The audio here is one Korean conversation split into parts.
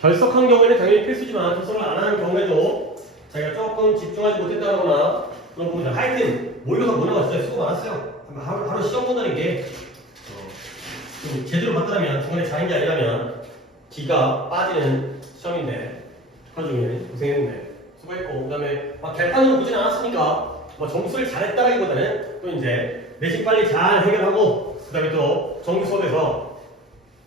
결석한 경우에는 당연히 필수지만 결석을 안 하는 경우에도 자기가 조금 집중하지 못했다거나 그런 부분들 하여튼 모의고사 문화가 진짜 수고 많았어요. 하루 시험 본다는 게 좀 제대로 봤더라면 중간에 잘한 게 아니라면 기가 빠지는 시험인데 축하중에 고생했는데 수고했고 그 다음에 막 개판으로 보진 않았으니까 뭐 점수를 잘했다라기보다는 또 이제 내신 빨리 잘 해결하고 그 다음에 또 정규 수업에서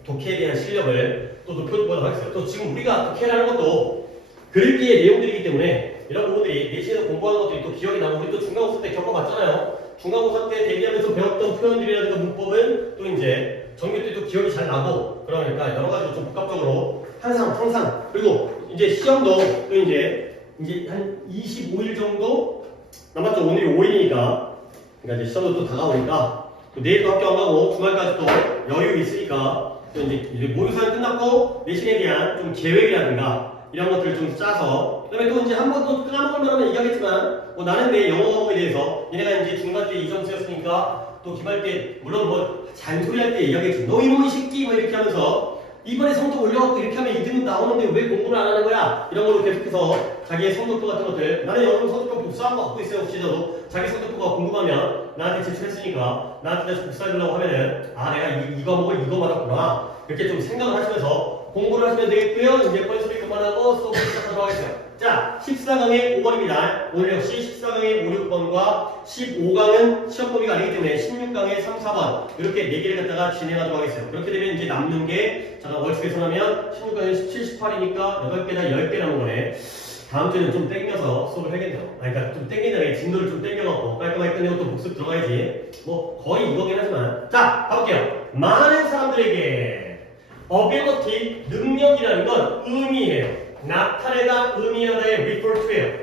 독해에 대한 실력을 또 높여보도록 하겠어요. 또 지금 우리가 독해를 하는 것도 글귀의 내용들이기 때문에 이런 부분들이 내신에서 공부하는 것들이 또 기억이 나고 우리 또 중간고사 때 겪어봤잖아요. 중간고사 때 대비하면서 배웠던 표현들이라든가 문법은 또 이제 정규 때도 기억이 잘 나고 그러니까 여러 가지로 좀 복합적으로 항상 그리고 이제 시험도 또 이제 한 25일 정도 남았죠. 오늘이 5일이니까 그러니까 이제 시험도 또 다가오니까 또 내일도 학교 안 가고 주말까지 또 여유 있으니까 또 이제 모의고사 끝났고 내신에 대한 좀 계획이라든가 이런 것들을 좀 짜서 그다음에 또 이제 한 번 또 까먹을 만하면 얘기하겠지만 뭐 나는 내 영어 과목에 대해서 얘네가 이제 중간 때 2점수였으니까 또 기말 때 물론 뭐 잔소리할 때 얘기하겠지 너 이놈의 새끼 뭐 이렇게 하면서 이번에 성적 올려갖고 이렇게 하면 2등은 나오는데 왜 공부를 안 하는 거야? 이런 걸로 계속해서 자기의 성적표 같은 것들 나는 영어 성적표 복사한 거 갖고 있어요. 혹시 저도 자기 성적표가 궁금하면 나한테 제출했으니까 나한테 다시 복사해주려고 하면은 아 내가 이 과목을 이거 받았구나 이렇게 좀 생각을 하시면서 공부를 하시면 되겠고요. 이제 뻔소리 그만하고 수업을 시작하도록 하겠습니다. 자, 14강의 5번입니다. 오늘 역시 14강의 5, 6번과 15강은 시험 범위가 아니기 때문에 16강의 3, 4번 이렇게 4개를 갖다가 진행하도록 하겠어요. 그렇게 되면 이제 남는 게 잠깐 월수 계산하면 16강에 17, 18이니까 8개나 10개 남은 거네. 다음 주에는 좀 땡겨서 수업을 해야겠네요. 그러니까 좀 땡긴다는 게 진도를 좀 땡겨갖고 깔끔하게 끝내고 또 복습 들어가야지. 뭐 거의 이거긴 하지만 자, 가볼게요. 많은 사람들에게 ability, 능력이라는 건 의미예요. 나타내다, 의미하다의 refer to예요.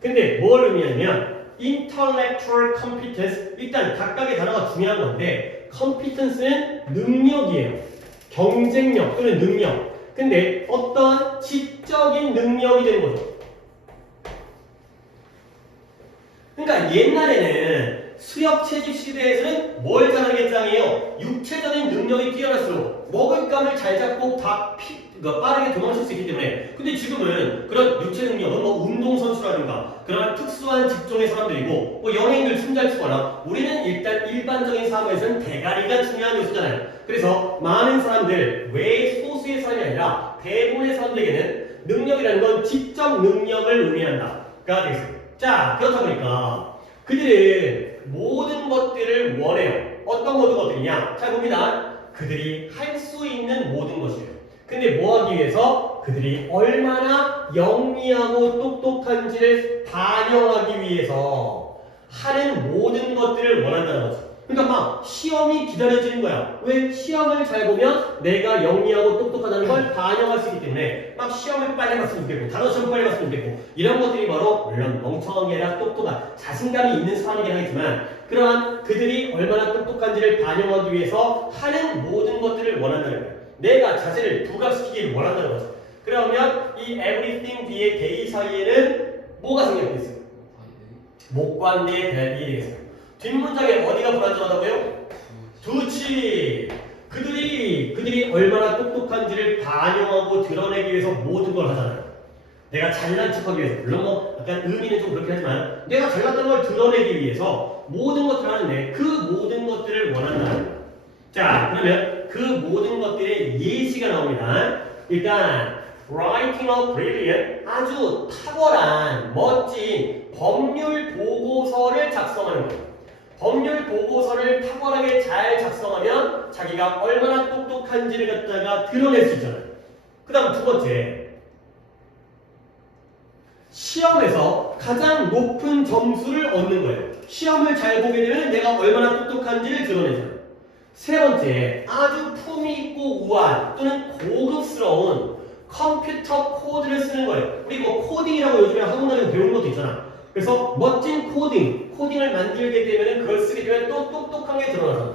근데 뭘 의미하냐면 intellectual competence, 일단 각각의 단어가 중요한 건데 competence는 능력이에요. 경쟁력 또는 능력. 근데 어떤 지적인 능력이 되는 거죠. 그러니까 옛날에는 수역 채집 시대에서는 뭘 잘하겠장이에요? 육체적인 능력이 뛰어날수록 먹을감을 잘 잡고 빠르게 도망칠 수 있기 때문에. 근데 지금은 그런 육체 능력은 뭐 운동선수라든가 그런 특수한 직종의 사람들이고 뭐 연예인들 춤 잘 추거나 우리는 일단 일반적인 사고에서는 대가리가 중요한 요소잖아요. 그래서 많은 사람들 외 소수의 사람이 아니라 대부분의 사람들에게는 능력이라는 건 지적 능력을 의미한다가 되겠습니다. 자, 그렇다 보니까 그들은 모든 것들을 원해요. 어떤 모든 것들이냐? 잘 봅니다. 그들이 할 수 있는 모든 것이에요. 근데 뭐 하기 위해서? 그들이 얼마나 영리하고 똑똑한지를 반영하기 위해서 하는 모든 것들을 원한다는 거죠. 그러니까 막 시험이 기다려지는 거야. 왜? 시험을 잘 보면 내가 영리하고 똑똑하다는 걸 반영할 수 있기 때문에 막 시험을 빨리 봤으면 좋겠고 단어 시험 빨리 봤으면 좋겠고 이런 것들이 바로 물론 멍청한 게 아니라 똑똑한 자신감이 있는 사람이긴 하겠지만 그러한 그들이 얼마나 똑똑한지를 반영하기 위해서 하는 모든 것들을 원한다는 거예요. 내가 자신을 부각시키기를 원한다는 거죠. 그러면 이 everything 뒤에 they 사이에는 뭐가 생략되어 있어요? 목관대 대비 되겠습니다. 뒷문장에 어디가 불완전하다고요? 좋지. 그들이 얼마나 똑똑한지를 반영하고 드러내기 위해서 모든 걸 하잖아요. 내가 잘난 척하기 위해서. 물론 뭐 약간 의미는 좀 그렇긴 하지만 내가 잘났다는 걸 드러내기 위해서 모든 것들을 하는데 그 모든 것들을 원한다는 거예요. 자, 그러면 그 모든 것들의 예시가 나옵니다. 일단 writing a brilliant, 아주 탁월한 멋진 법률 보고서를 작성하는 거예요. 법률 보고서를 탁월하게 잘 작성하면 자기가 얼마나 똑똑한지를 갖다가 드러낼 수 있잖아요. 그 다음 두 번째, 시험에서 가장 높은 점수를 얻는 거예요. 시험을 잘 보게 되면 내가 얼마나 똑똑한지를 드러내잖아요. 세 번째, 아주 품위 있고 우아한 또는 고급스러운 컴퓨터 코드를 쓰는 거예요. 우리 뭐 코딩이라고 요즘에 학원 다니고 배우는 것도 있잖아. 그래서 멋진 코딩을 만들게 되면 그걸 쓰게 되면 또 똑똑한 게 드러나잖아.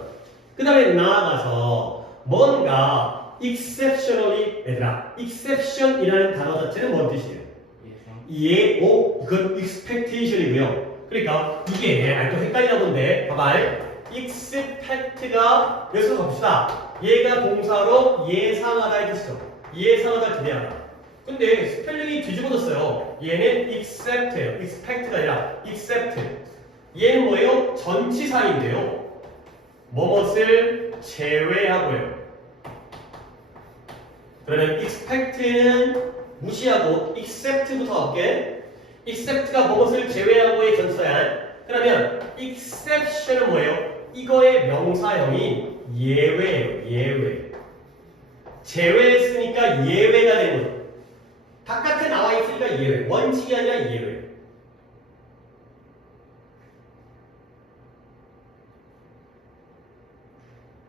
그 다음에 나아가서 뭔가 exceptionally, 얘들아, exception이라는 단어 자체는 뭔 뜻이에요? 그건 expectation이고요. 그러니까 이게 또 헷갈리나 본데 봐봐. expect가 여기서 봅시다. 얘가 동사로 예상하다 이 뜻이죠. 예상하다 기대하다. 근데 스펠링이 뒤집어졌어요. 얘는 except예요. expect가 아니라 except. 얘는 뭐예요? 전치사인데요. 뭐뭇을 제외하고요. 그러면 expect는 무시하고 except부터 할게. except가 뭐뭇을 제외하고의 전치사야. 그러면 exception은 뭐예요? 이거의 명사형이 예외예요. 예외. 제외했으니까 예외가 된 거죠. 바깥에 나와 있으니까 예외. 원칙이 아니라 예외.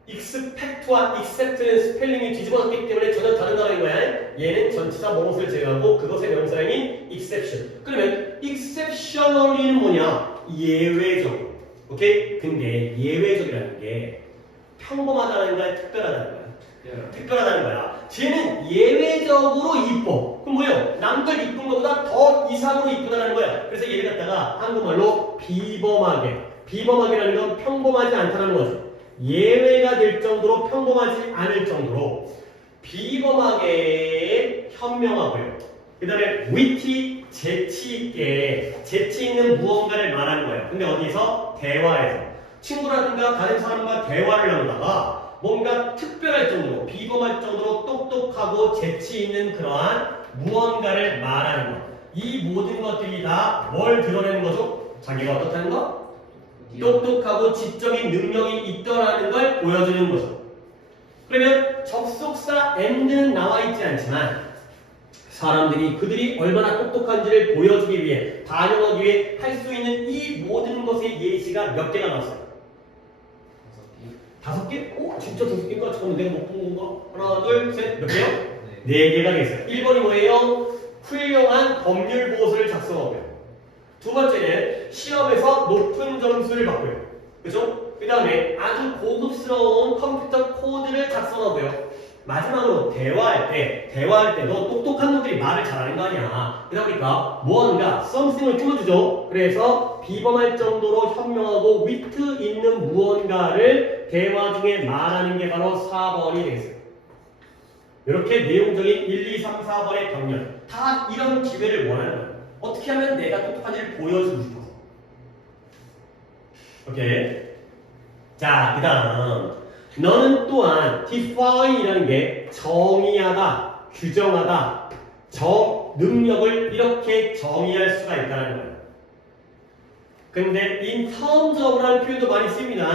expect와 accept는 스펠링이 뒤집어졌기 때문에 전혀 다른 단어인 거야. 얘는 전치사 뭐뭇을 제외하고 그것의 명사형인 exception. 그러면 exceptionally는 뭐냐? 예외적. 오케이? 근데 예외적이라는 게 평범하다는 거야, 특별하다는 거야? 특별하다는 거야. 쟤는 예외적으로 이뻐. 그럼 뭐예요? 남들 이쁜 것보다 더 이상으로 이쁘다는 거야. 그래서 얘를 갖다가 한국말로 비범하게. 비범하게라는 건 평범하지 않다는 거죠. 예외가 될 정도로 평범하지 않을 정도로 비범하게 현명하고요. 그 다음에 witty, 재치있게, 재치 있는 무언가를 말하는 거예요. 근데 어디서? 대화에서. 친구라든가 다른 사람과 대화를 나누다가 뭔가 특별할 정도로, 비범할 정도로 똑똑하고 재치 있는 그러한 무언가를 말하는 것. 이 모든 것들이 다 뭘 드러내는 거죠? 자기가 어떻다는 거? 똑똑하고 지적인 능력이 있더라는 걸 보여주는 거죠. 그러면 접속사 and는 나와 있지 않지만 사람들이 그들이 얼마나 똑똑한지를 보여주기 위해 반영하기 위해 할 수 있는 이 모든 것의 예시가 몇 개가 나왔어요? 5개? 오, 진짜 5개인가? 잠깐만 내가 못 본 건가? 하나, 둘, 셋, 몇 개요? 4개가 되겠어요. 1번이 뭐예요? 훌륭한 법률 보고서를 작성하고요. 두 번째는 시험에서 높은 점수를 받고요. 그죠? 그 다음에 아주 고급스러운 컴퓨터 코드를 작성하고요. 마지막으로 대화할 때도 똑똑한 놈들이 말을 잘하는 거 아니야. 그러다 보니까 무언가 something을 뚫어주죠. 그래서 비범할 정도로 현명하고 위트 있는 무언가를 대화 중에 말하는 게 바로 4번이 되겠어요. 이렇게 내용적인 1, 2, 3, 4번의 병렬 다 이런 기회를 원하는 거예요. 어떻게 하면 내가 똑똑한지를 보여주고 싶어서. 오케이. 자, 그 다음 너는 또한 define이라는 게 정의하다, 규정하다, 능력을 이렇게 정의할 수가 있다는 거예요. 근데 in terms of라는 표현도 많이 씁니다.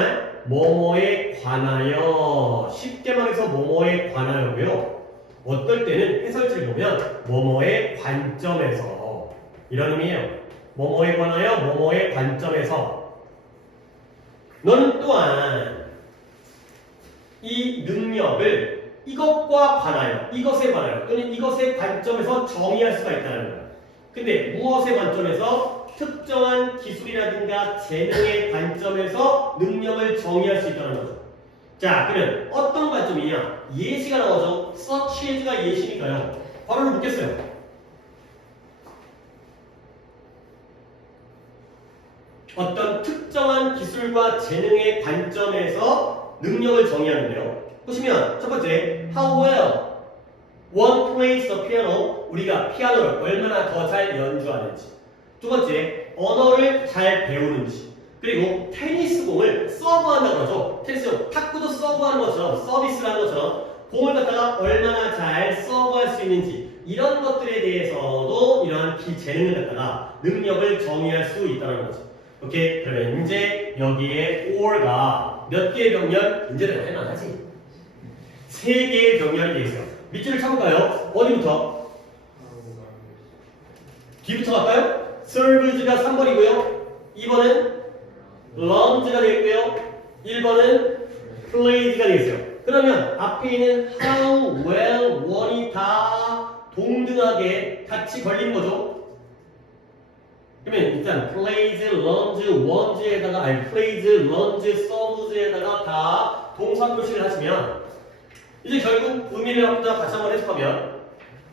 뭐뭐에 관하여. 쉽게 말해서 뭐뭐에 관하여고요. 어떨 때는 해설지를 보면 뭐뭐의 관점에서 이런 의미예요. 뭐뭐에 관하여 뭐뭐의 관점에서 너는 또한 이 능력을 이것과 관하여, 이것에 관하여 또는 이것의 관점에서 정의할 수가 있다는 거예요. 근데 무엇의 관점에서? 특정한 기술이라든가 재능의 관점에서 능력을 정의할 수 있다는 거죠. 자, 그러면 어떤 관점이냐? 예시가 나오죠. such as가 예시니까요. 바로 묻겠어요. 어떤 특정한 기술과 재능의 관점에서 능력을 정의하는데요. 보시면 첫 번째, how well one plays the piano. 우리가 피아노를 얼마나 더 잘 연주하는지. 두 번째, 언어를 잘 배우는지. 그리고 테니스 공을 서브한다고 하죠. 테니스 탁구도 서브하는 것처럼 서비스를 하는 것처럼 공을 갖다가 얼마나 잘 서브할 수 있는지 이런 것들에 대해서도 이러한 재능을 갖다가 능력을 정의할 수 있다는 거죠. 오케이? 그러면 이제 여기에 or가 몇 개의 병렬? 이제는 할만하지? 3개의 병렬이 되어 있어요. 밑줄을 쳐볼까요? 어디부터? 뒤부터 갈까요? serves가 3번이고요. 2번은 learns가 되겠고요. 1번은 plays가 되겠어요. 그러면 앞에 있는 how, well, one이 다 동등하게 같이 걸린 거죠. 그러면 일단 plays, learns, wons에다가 plays, learns, serves에다가 다 동사 표시를 하시면 이제 결국 의미를 같이 한번 해석하면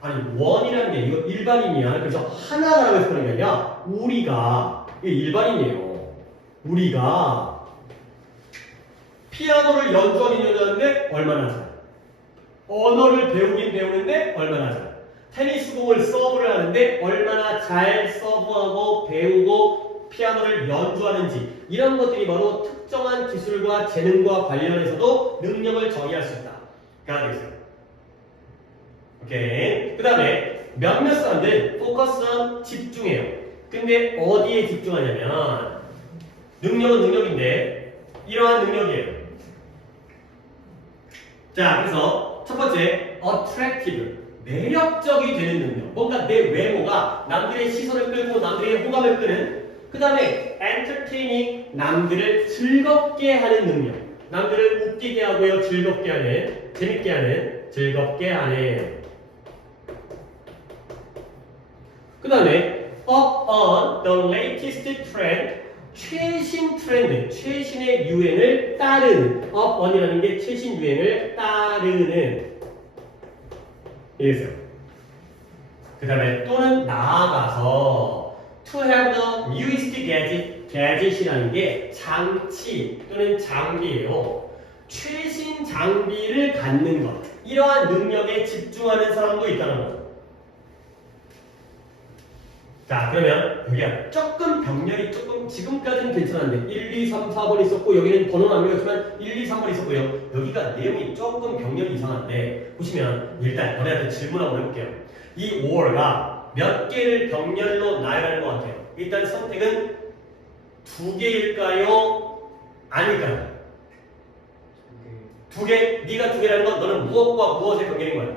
아니 one이라는 게 이거 일반인이야. 그래서 하나라고 해서 그런 게 아니라 우리가 이게 일반인이에요. 우리가 피아노를 연주하긴 연주하는데 얼마나 잘? 언어를 배우긴 배우는데 얼마나 잘? 테니스 공을 곡을 서브를 하는데 얼마나 잘 서브하고 배우고 피아노를 연주하는지 이런 것들이 바로 특정한 기술과 재능과 관련해서도 능력을 정의할 수 있다가 되겠어요. 오케이. 그 다음에 몇몇 사람들 포커스는 집중해요. 근데 어디에 집중하냐면 능력은 능력인데 이러한 능력이에요. 자, 그래서 첫 번째 attractive 매력적이 되는 능력. 뭔가 내 외모가 남들의 시선을 끌고 남들의 호감을 끄는. 그 다음에 entertaining 남들을 즐겁게 하는 능력. 남들을 웃기게 하고요, 즐겁게 하는, 재밌게 하는, 즐겁게 하는. 그 다음에 up on the latest trend 최신 트렌드, 최신의 유행을 따르는 up on이라는 게 최신 유행을 따르는 이랬어요. 그 다음에 또는 나아가서 to have the newest gadget, gadget이라는 게 장치 또는 장비예요. 최신 장비를 갖는 것 이러한 능력에 집중하는 사람도 있다는 거죠. 자, 그러면 여기가 조금 병렬이 조금 지금까지는 괜찮은데 1, 2, 3, 4번 있었고 여기는 번호는 안 외웠지만 1, 2, 3번 있었고요. 여기가 내용이 조금 병렬이 이상한데 보시면 일단 너네한테 질문 한번 해볼게요. 이 5월가 몇 개를 병렬로 나열하는 것 같아요? 일단 선택은 2개일까요? 아닐까요? 2개? 네가 2개라는 건 너는 무엇과 무엇의 병렬인 거야?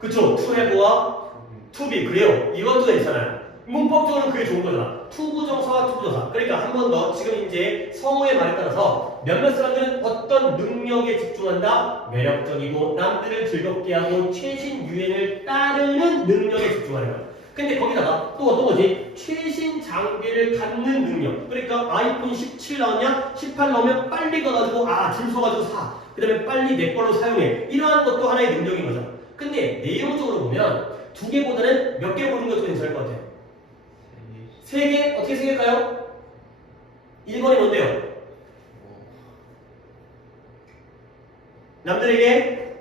그쵸? 투해부와 투비 그래요. 이것도 괜찮아요. 문법적으로는 그게 좋은 거잖아. 투부정사와 투부정사. 그러니까 한 번 더 지금 이제 성우의 말에 따라서 몇몇 사람들은 어떤 능력에 집중한다. 매력적이고 남들을 즐겁게 하고 최신 유행을 따르는 능력에 집중하는 거야. 근데 거기다가 또 어떤 거지? 최신 장비를 갖는 능력. 그러니까 아이폰 17 나왔냐? 18 나오면 빨리 가가지고 줄 서가지고 사. 그 다음에 빨리 내 걸로 사용해. 이러한 것도 하나의 능력인 거죠. 근데 내용적으로 보면 2개보다는 몇 개 보는 것도 괜찮을 것 같아요. 3개? 어떻게 생길까요? 1번이 뭔데요? 남들에게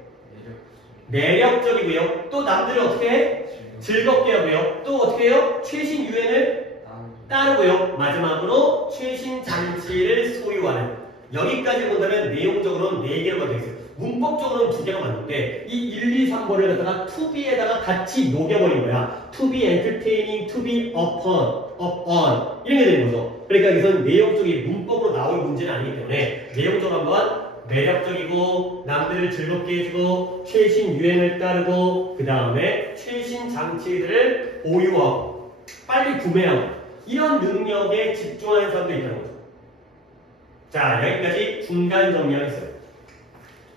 매력적이고요. 또 남들을 어떻게 해? 즐겁게 하고요. 또 어떻게 해요? 최신 유행을 따르고요. 마지막으로 최신 장치를 소유하는. 여기까지 본다면 내용적으로는 4개로 되겠어요. 문법적으로는 2개가 맞는데 이 1, 2, 3번을 갖다가 to be에다가 같이 녹여버린 거야. to be entertaining, to be up on 이런 게 되는 거죠. 그러니까 여기서는 내용적인 문법으로 나올 문제는 아니기 때문에 내용적으로 한번 매력적이고 남들을 즐겁게 해주고 최신 유행을 따르고 그 다음에 최신 장치들을 보유하고 빨리 구매하고 이런 능력에 집중하는 사람도 있다는 거죠. 자, 여기까지 중간 정리하겠어요.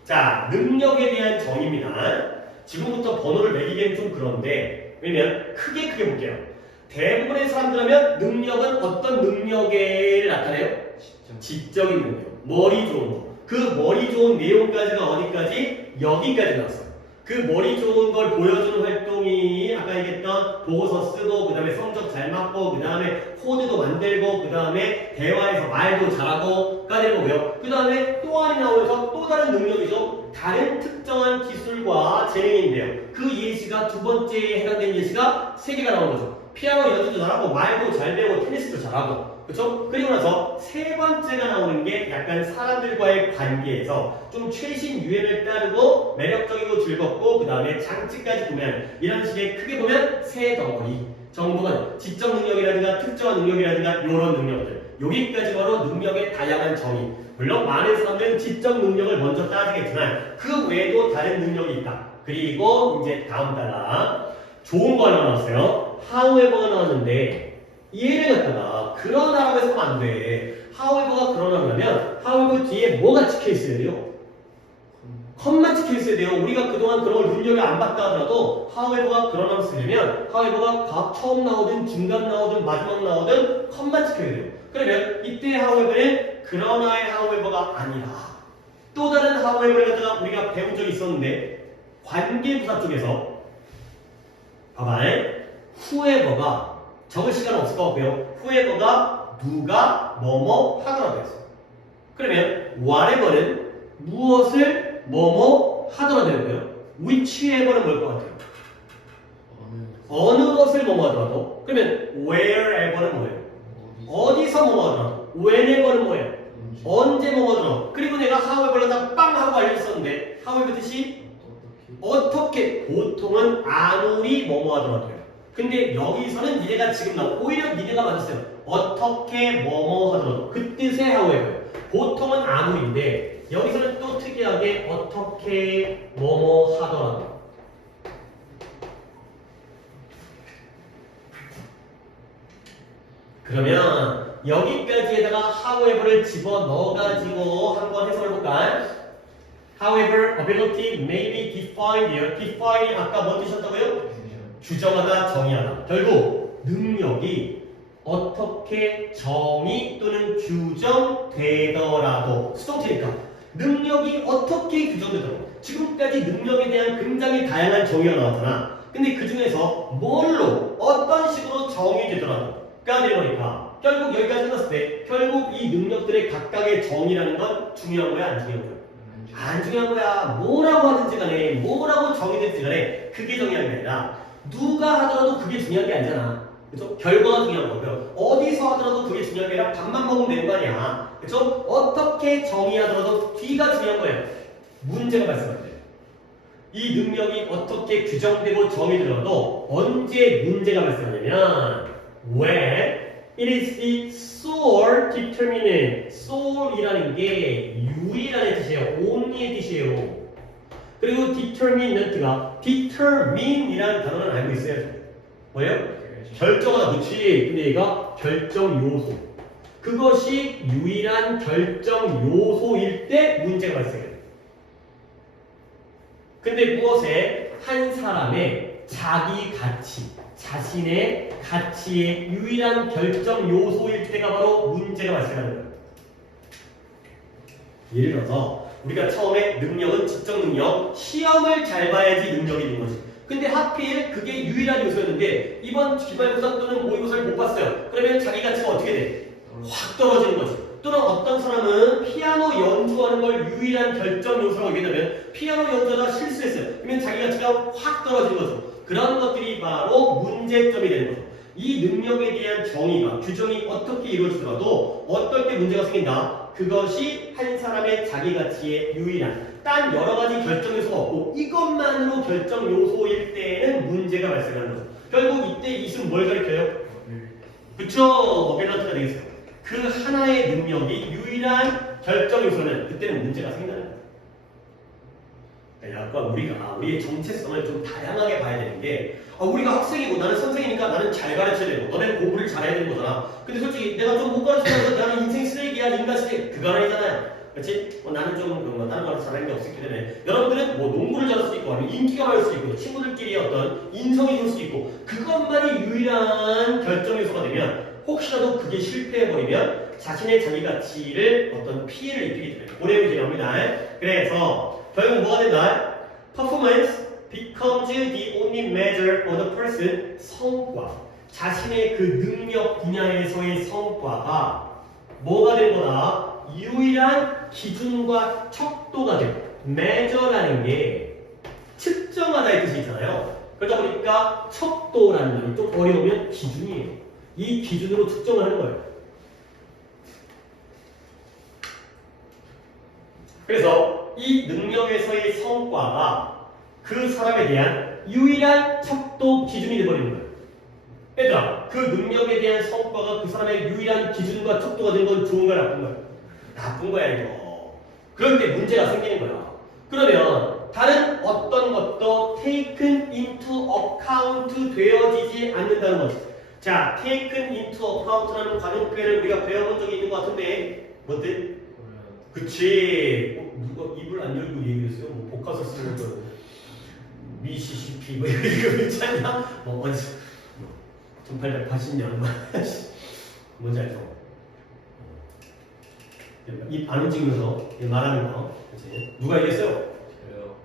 자, 능력에 대한 정의입니다. 지금부터 번호를 매기기엔 좀 그런데 왜냐면 크게 볼게요. 대부분의 사람들하면 능력은 어떤 능력을 나타내요? 지적인 능력. 머리 좋은 거. 그 머리 좋은 내용까지가 어디까지? 여기까지 나왔어요. 그 머리 좋은 걸 보여주는 활동이 아까 얘기했던 보고서 쓰고 그 다음에 성적 잘 맞고 그 다음에 코드도 만들고 그 다음에 대화에서 말도 잘하고가 되는 거고요. 그 다음에 또 하나 나오면서 또 다른 능력이죠. 다른 특정한 기술과 재능인데요. 그 예시가 두 번째에 해당되는 예시가 3개가 나온 거죠. 피아노 연주도 잘하고 말도 잘 배우고 테니스도 잘하고 그렇죠? 그리고 나서 3번째가 나오는 게 약간 사람들과의 관계에서 좀 최신 유행을 따르고 매력적이고 즐겁고 그 다음에 장치까지 구매하는 이런 식의 크게 보면 3덩어리 정도는 지적 능력이라든가 특정한 능력이라든가 이런 능력들 여기까지 바로 능력의 다양한 정의. 물론 많은 사람들은 지적 능력을 먼저 따지겠지만 그 외에도 다른 능력이 있다. 그리고 이제 다음 달라 좋은 거 하나 나왔어요. however가 나왔는데 얘를 갖다가 그러나라고 해서 하면 안 돼. however가 그러나라면 however 뒤에 뭐가 찍혀 있어야 돼요? 컴만 찍혀 있어야 돼요. 우리가 그동안 그런 걸 눈여겨 안 봤다 하더라도 however가 그러나라고 쓰려면 however가 처음 나오든 중간 나오든 마지막 나오든 컴만 찍혀야 돼요. 그러면 이때 however는 그러나의 however가 아니라 또 다른 however을 갖다가 우리가 배운 적이 있었는데 관계부사 쪽에서 봐봐. whoever가 적을 시간은 없을 것 같고요. whoever가 누가 뭐뭐 하더라도 했어요. 그러면 whatever는 무엇을 뭐뭐 하더라도 되고요. whichever는 뭘 것 같아요? 어느 것을 뭐뭐 하더라도 그러면 wherever는 뭐예요? 어디서 뭐뭐 하더라도 whenever는 뭐예요? 언제 뭐뭐 하더라도 그리고 내가 however를 다 빵 하고 알려줬었는데 however 뜻이 어떻게 보통은 아무리 뭐뭐 하더라도요. 근데 여기서는 니네가 지금 나온 오히려 니네가 맞았어요. 어떻게 뭐뭐 하더라도 그 뜻의 however 보통은 아무리인데 여기서는 또 특이하게 어떻게 뭐뭐 하더라도 그러면 여기까지에다가 however를 집어넣어가지고 한번 해석을 해볼까? However, ability may be defined here. define이 아까 뭐 뜻이었다고요? 규정하다, 정의하다. 결국 능력이 어떻게 정의 또는 규정되더라도 수동태니까 능력이 어떻게 규정되더라도 지금까지 능력에 대한 굉장히 다양한 정의가 나왔잖아. 근데 그 중에서 뭘로 어떤 식으로 정의되더라도 가 되버리니까 결국 여기까지 끝났을 때 결국 이 능력들의 각각의 정의라는 건 중요한 거야 안 중요한 거야? 안 중요한 거야. 뭐라고 하든지 간에 뭐라고 정의되든지 간에 그게 중요한 게 아니라 누가 하더라도 그게 중요한 게 아니잖아. 그죠? 결과가 중요한 거고요. 어디서 하더라도 그게 중요한 게 아니라 밥만 먹으면 되는 거 아니야. 그죠? 어떻게 정의하더라도 뒤가 중요한 거예요. 문제가 발생할 때. 이 능력이 어떻게 규정되고 정의되더라도 언제 문제가 발생하냐면 when it is the sole determinant. sole이라는 게 유일한 뜻이에요. only의 뜻이에요. 그리고 determinant가 determine이라는 단어는 알고 있어야죠. 뭐예요? 결정하다. 그렇지. 근데 얘가 결정 요소. 그것이 유일한 결정 요소일 때 문제가 발생해요. 근데 무엇에 한 사람의 자기 가치, 자신의 가치의 유일한 결정 요소일 때가 바로 문제가 발생하는 거예요. 예를 들어서 우리가 처음에 능력은 지적 능력, 시험을 잘 봐야지 능력이 있는 거지. 근데 하필 그게 유일한 요소였는데 이번 기말고사 또는 모의고사를 못 봤어요. 그러면 자기 가치가 어떻게 돼? 확 떨어지는 거지. 또는 어떤 사람은 피아노 연주하는 걸 유일한 결정 요소라고 얘기하면 피아노 연주하다가 실수했어요. 그러면 자기 가치가 확 떨어지는 거죠. 그런 것들이 바로 문제점이 되는 거죠. 이 능력에 대한 정의가, 규정이 어떻게 이루어지더라도 어떨 때 문제가 생긴다. 그것이 한 사람의 자기 가치의 유일한 딴 여러 가지 결정 요소가 없고 이것만으로 결정 요소일 때는 문제가 발생하는 거죠. 결국 이때 이승 뭘 가리켜요? 그쵸? 어밸런트가 되겠어요. 그 하나의 능력이 유일한 결정 요소는 그때는 문제가 생긴다는 거예요. 약간 우리의 정체성을 좀 다양하게 봐야 되는 게 우리가 학생이고 나는 선생이니까 나는 잘 가르쳐야 되고 너네는 공부를 잘해야 되는 거잖아. 근데 솔직히 내가 좀 못 가르쳐서 나는 인생 쓰레기야 인간 쓰레기 그거 아니잖아요. 그렇지? 나는 좀 다른 거 잘하는 게 없었기 때문에 여러분들은 뭐 농구를 잘할 수도 있고 아니면 인기가 많을 수도 있고 친구들끼리 어떤 인성이 좋을 수도 있고 그것만이 유일한 결정 요소가 되면 혹시라도 그게 실패해버리면 자신의 자기 가치를 어떤 피해를 입히기 때문에 고뇌를 제기합니다. 그래서 결국 뭐가 된다? Performance becomes the only measure of the person. 성과. 자신의 그 능력 분야에서의 성과가 뭐가 된 거다? 유일한 기준과 척도가 된 measure라는 게 측정하다의 뜻이 있잖아요. 그러다 보니까 척도라는 말이 좀 어려우면 기준이에요. 이 기준으로 측정을 하는 거예요. 그래서 이 능력에서의 성과가 그 사람에 대한 유일한 척도 기준이 되어버리는 거예요. 얘들아, 그 능력에 대한 성과가 그 사람의 유일한 기준과 척도가 된 건 좋은 거야, 나쁜 거야? 나쁜 거야, 이거. 그럴 때 문제가 생기는 거야. 그러면 다른 어떤 것도 taken into account 되어지지 않는다는 거지. 자, taken into account라는 관용 표현을 우리가 배워본 적이 있는 것 같은데 뭔데? 그치. 누가 입을 안 열고 얘기했어요? 뭐 복화서 쓰는 거 미시시피 뭐 이거 있지 않냐? 어디서 1880년 뭔지 알죠? 입 안 움직이면서 말하는 거 그치? 누가 얘기했어요? 저요.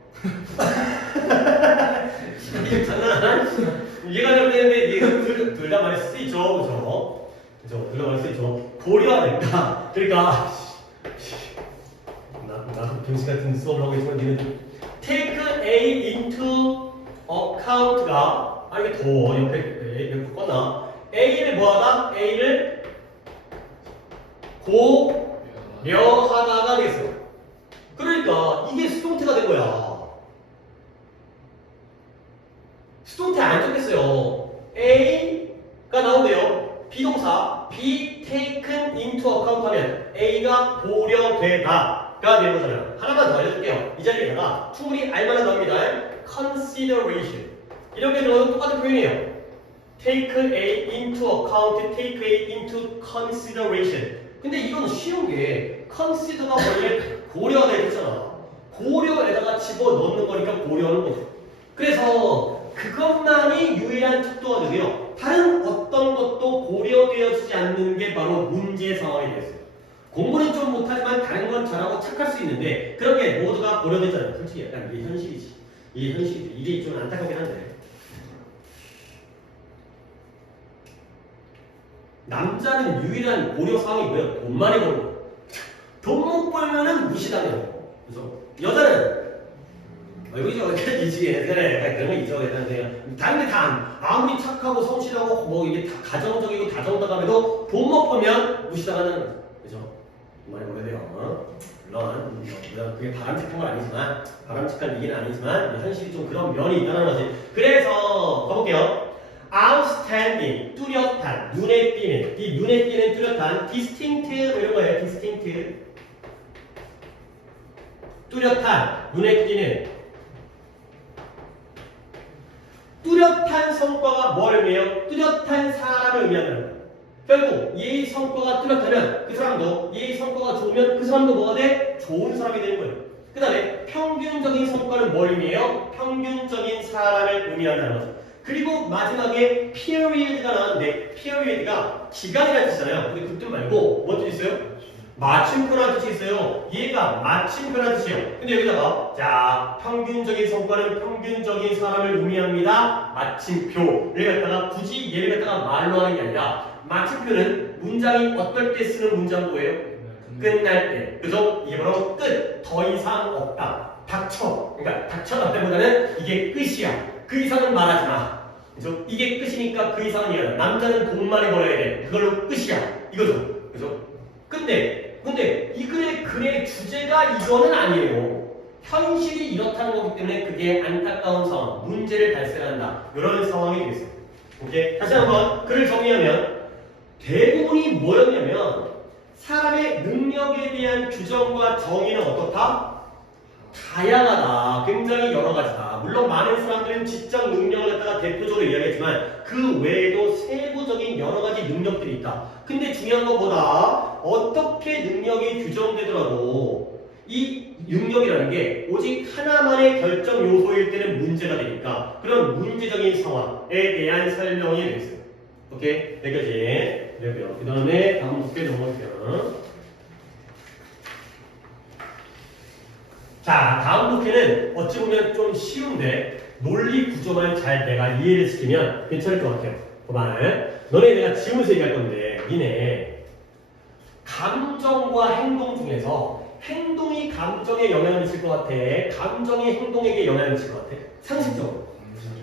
장난 이해가 되는데 얘가 둘 다 말할 수 있죠. 그죠? 둘 다 말할 수 있죠. 고려해야 된다. 그러니까 나도 병신 같은 수업을 하고 있지만 니는 take A into account가 이게 더 옆에 껐나? A를 뭐하다? A를 고려하다가 되겠어요. 그러니까 이게 수동태가 된 거야. 수동태 안 적겠어요. A가 나온대요. 비동사 be taken into account 하면 A가 고려되다가 되는 거잖아요. 하나만 더 알려줄게요. 이 자리에다가 충분히 알만한 겁니다. consideration 이렇게 들어도 똑같은 표현이에요. take A into account, take A into consideration. 근데 이건 쉬운 게 consider가 원래 고려가 되겠잖아. 고려에다가 집어넣는 거니까 고려하는 거죠. 그래서 그것만이 유일한 척도가 되고요. 다른 어떤 것도 고려되어지지 않는 게 바로 문제 상황이 됐어요. 공부는 좀 못하지만 다른 건 잘하고 착할 수 있는데 그런 게 모두가 고려되잖아요. 솔직히 약간 이게 현실이지. 이게 현실이지. 이게 좀 안타깝긴 한데. 남자는 유일한 고려 상황이 뭐예요? 돈 많이 버는 거. 돈 못 벌면은 무시당해요. 그죠? 여자는 이거 이지게 옛날에 그런 거 있죠. 옛날에 다른 게 다 아무리 착하고 성실하고 뭐 이게 다 가정적이고 다정다감해도 돈 못 벌면 무시당하는 그죠? 돈 많이 벌어야 돼요. 물론 그게 바람직한 건 아니지만 바람직한 얘기는 아니지만 현실이 좀 그런 면이 있다는 거지. 그래서 가볼게요. outstanding, 뚜렷한, 눈에 띄는, 이 눈에 띄는 뚜렷한, distinct 이런 거예요. distinct, 뚜렷한, 눈에 띄는, 뚜렷한 성과가 뭘 의미해요? 뚜렷한 사람을 의미한다는 거예요. 결국 이 성과가 뚜렷하면 그 사람도 이 성과가 좋으면 그 사람도 뭐가 돼? 좋은 사람이 되는 거예요. 그 다음에 평균적인 성과는 뭘 의미해요? 평균적인 사람을 의미한다는 거죠. 그리고 마지막에 period가 나왔는데 period가 기간이라는 뜻이잖아요. 근데 그 뜻 말고 뭔 뜻이 있어요? 마침표라는 뜻이 있어요. 얘가 마침표라는 뜻이에요. 근데 여기다가 자 평균적인 성과는 평균적인 사람을 의미합니다. 마침표를 갖다가 굳이 얘를 갖다가 말로 하는 게 아니라 마침표는 문장이 어떨 때 쓰는 문장구예요? 끝날 때. 그죠? 이게 바로 끝. 더 이상 없다. 닥쳐. 그러니까 닥쳐다 때보다는 이게 끝이야. 그 이상은 말하지 마. 그죠? 이게 끝이니까 그 이상은 이해하라. 남자는 돈 많이 벌어야 돼. 그걸로 끝이야. 이거죠. 그죠? 근데 이 글의 주제가 이거는 아니에요. 현실이 이렇다는 거기 때문에 그게 안타까운 상황, 문제를 발생한다. 이런 상황이 되겠어요. 오케이? 다시 한번 글을 정리하면 대부분이 뭐였냐면 사람의 능력에 대한 규정과 정의는 어떻다? 다양하다. 굉장히 여러 가지다. 물론 많은 사람들은 지적 능력을 갖다가 대표적으로 이야기했지만 그 외에도 세부적인 여러 가지 능력들이 있다. 근데 중요한 것보다 어떻게 능력이 규정되더라도 이 능력이라는 게 오직 하나만의 결정 요소일 때는 문제가 되니까 그런 문제적인 상황에 대한 설명이 되겠어요. 오케이? 여기까지. 그리고요. 그 다음에 다음 목표에 넘어갈게요. 자, 다음 독해는 어찌 보면 좀 쉬운데 논리 구조만 잘 내가 이해를 시키면 괜찮을 것 같아요. 그만. 너네 내가 지우면서 얘기할 건데 니네 감정과 행동 중에서 행동이 감정에 영향을 미칠 것 같아? 감정이 행동에게 영향을 미칠 것 같아? 상식적으로.